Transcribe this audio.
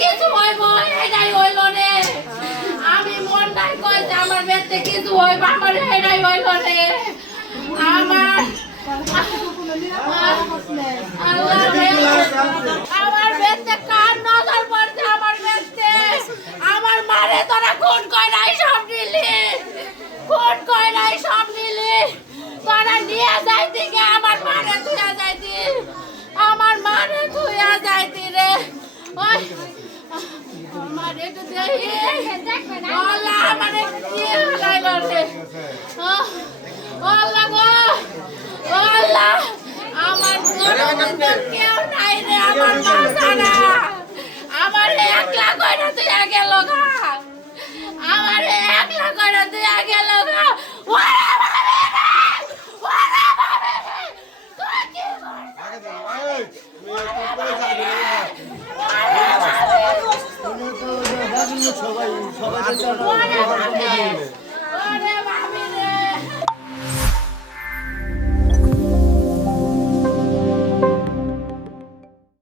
কিছু হইব এটাই হইল রে আমি মন নাই কইতে আমার বেতে কিছু হইব আমার এটাই হইল রে আমার আমার বেতে কার নজর পড়ছে আমার বেতে আমার মারে তোরা কোন কয় নাই সব নিলি কোন কয় নাই সব নিলি তোরা নিয়ে যাইতি কে আমার মারে তুইয়া যাইতি আমার মারে তুইয়া যাইতি রে ওই মারে তো দেহি আল্লাহ মানে কি লাইল রে আল্লাহ গো আল্লাহ আমার কেউ নাই রে আমার মা ছাড়া আমার একলা কইরা তুইয়া গেল গা আমার একলা কইরা তুইয়া গেল গা ওরে সবাই